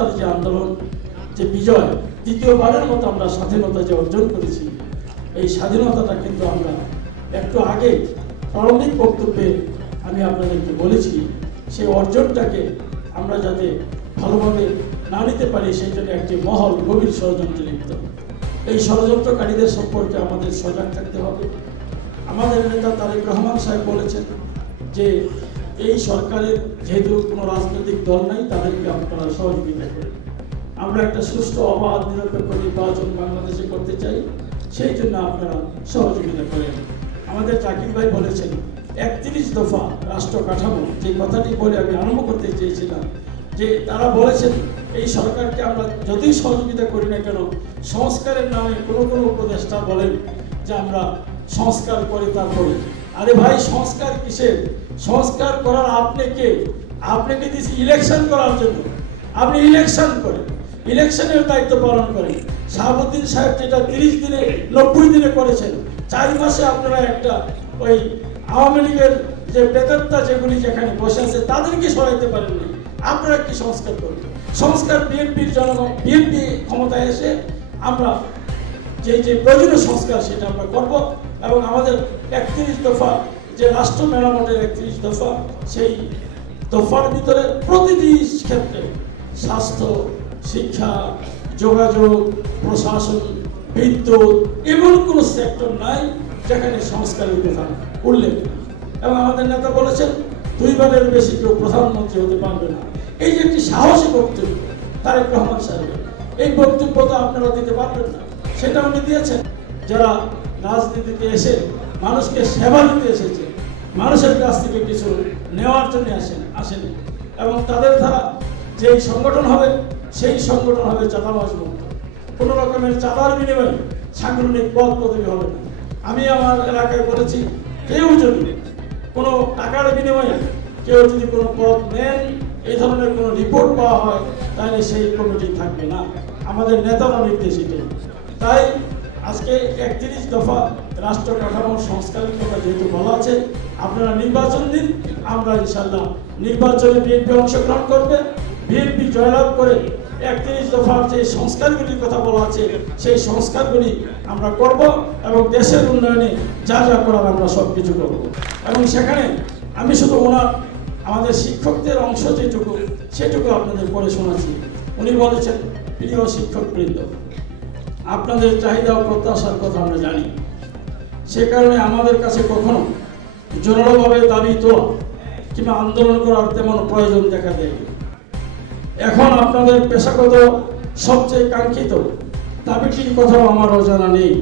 স্বাধীনতার যে আন্দোলন, যে বিজয়, দ্বিতীয়বারের মতো আমরা স্বাধীনতা যে অর্জন করেছি, এই স্বাধীনতাটা কিন্তু আমরা একটু আগে প্রারম্ভিক বক্তব্যে আমি আপনাদেরকে বলেছি, সেই অর্জনটাকে আমরা যাতে ভালোভাবে না নিতে পারি সেই জন্য একটি মহল গভীর ষড়যন্ত্রে লিপ্ত। এই ষড়যন্ত্রকারীদের সম্পর্কে আমাদের সজাগ থাকতে হবে। আমাদের নেতা তারেক রহমান সাহেব বলেছেন যে এই সরকারের যেহেতু কোনো রাজনৈতিক দল নাই, তাদেরকে আপনারা সহযোগিতা করেন। আমরা একটা সুষ্ঠু অবাধ নিরপেক্ষ নির্বাচন বাংলাদেশে করতে চাই, সেই জন্য আপনারা সহযোগিতা করেন। আমাদের জাকির ভাই বলেছেন 31 দফা রাষ্ট্র কাঠামো, যে কথাটি বলে আমি আরম্ভ করতে চেয়েছিলাম, যে তারা বলেছেন এই সরকারকে আমরা যতই সহযোগিতা করি না কেন, সংস্কারের নামে কোনো কোনো উপদেষ্টা বলেন যে আমরা সংস্কার করে তারপরে। আরে ভাই, সংস্কার কিসের? সংস্কার করার আপনাকে দিয়েছি ইলেকশন করার জন্য। আপনি ইলেকশন করেন, ইলেকশনের দায়িত্ব পালন করেন। শাহাবুদ্দিন সাহেব যেটা 30 দিনে 90 দিনে করেছেন, 4 মাসে আপনারা একটা ওই আওয়ামী লীগের যে বেতনটা যেগুলি যেখানে বসে আছে তাদেরকে সরাইতে পারেননি। আপনারা কি সংস্কার করবেন? সংস্কার বিএনপির জনগণ, বিএনপি ক্ষমতায় এসে আমরা যে প্রয়োজনীয় সংস্কার সেটা আমরা করব। এবং আমাদের 31 দফা যে রাষ্ট্র মেরামতের 31 দফা, সেই দফার ভিতরে প্রতিটি ক্ষেত্রে স্বাস্থ্য, শিক্ষা, যোগাযোগ, প্রশাসন, বিদ্যুৎ, এমন কোনো সেক্টর নাই যেখানে সংস্কারের কথা উল্লেখ। এবং আমাদের নেতা বলেছেন 2 বারের বেশি কেউ প্রধানমন্ত্রী হতে পারবে না। এই যে একটি সাহসী বক্তব্য তারেক রহমান সাহেবের, এই বক্তব্য তো আপনারা দিতে পারবেন না, সেটা উনি দিয়েছেন। যারা রাজনীতিতে এসে মানুষকে সেবা দিতে এসেছে, মানুষের কাছ থেকে কিছু নেওয়ার জন্য আসেন এবং তাদের দ্বারা যেই সংগঠন হবে সেই সংগঠন হবে চাঁদাবাজ মুক্ত। কোনো রকমের চাঁদার বিনিময়ে সাংগঠনিক পদ পদবি হবে না। আমি আমার এলাকায় বলেছি, কেউ যদি কোনো টাকার বিনিময়ে কেউ যদি কোনো পদ নেন, এই ধরনের কোনো রিপোর্ট পাওয়া হয়, তাহলে সেই কমিটি থাকবে না। আমাদের নেতারা নির্দেশিত। তাই আজকে 31 দফা রাষ্ট্র কাঠামোর সংস্কারের কথা যেহেতু বলা আছে, আপনারা নির্বাচন দিন। আমরা ইনশাল্লাহ নির্বাচনে বিএনপি অংশগ্রহণ করবে। বিএনপি জয়লাভ করে 31 দফার যে সংস্কারগুলির কথা বলা আছে সেই সংস্কারগুলি আমরা করব এবং দেশের উন্নয়নে যা যা করার আমরা সব কিছু করব। এবং সেখানে আমি শুধু আমাদের শিক্ষকদের অংশ যেটুকু সেটুকু আপনাদের পড়ে শোনাচ্ছি। উনি বলেছেন, প্রিয় শিক্ষকবৃন্দ, আপনাদের চাহিদা ও প্রত্যাশার কথা আমরা জানি। সে কারণে আমাদের কাছে কখনো জোরালোভাবে দাবি তোলা কিংবা আন্দোলন করার তেমন প্রয়োজন দেখা দেয়। এখন আপনাদের পেশাগত সবচেয়ে কাঙ্ক্ষিত দাবিটির কথাও আমার অজানা নেই।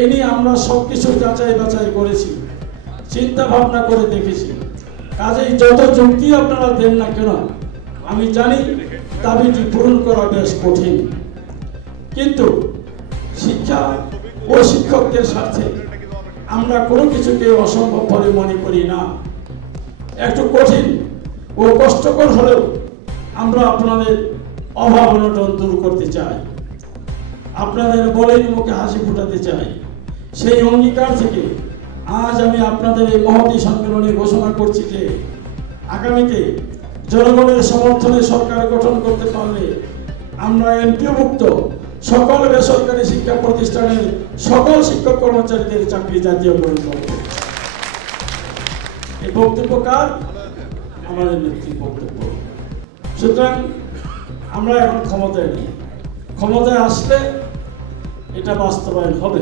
এ নিয়ে আমরা সব কিছু যাচাই বাছাই করেছি, চিন্তা ভাবনা করে দেখেছি। কাজেই যত যুক্তি আপনারা দেন না কেন, আমি জানি দাবিটি পূরণ করা বেশ কঠিন। কিন্তু শিক্ষা ও শিক্ষকদের স্বার্থে আমরা কোনো কিছুকে অসম্ভব বলে মনে করি না। একটু কঠিন ও কষ্টকর হলেও আমরা আপনাদের অভাব অনটন দূর করতে চাই, আপনাদের বলের মুখে হাসি ফোটাতে চাই। সেই অঙ্গীকার থেকে আজ আমি আপনাদের এই মহতী সম্মেলনে ঘোষণা করছি যে আগামীতে জনগণের সমর্থনে সরকার গঠন করতে পারলে আমরা এমপিওভুক্ত সকল বেসরকারি শিক্ষা প্রতিষ্ঠানের সকল শিক্ষক কর্মচারীদের চাকরি জাতীয়করণ করব। এই বক্তব্য কার? আমাদের নেত্রীর বক্তব্য। সুতরাং আমরা এখন ক্ষমতায় নেই, ক্ষমতায় আসলে এটা বাস্তবায়ন হবে।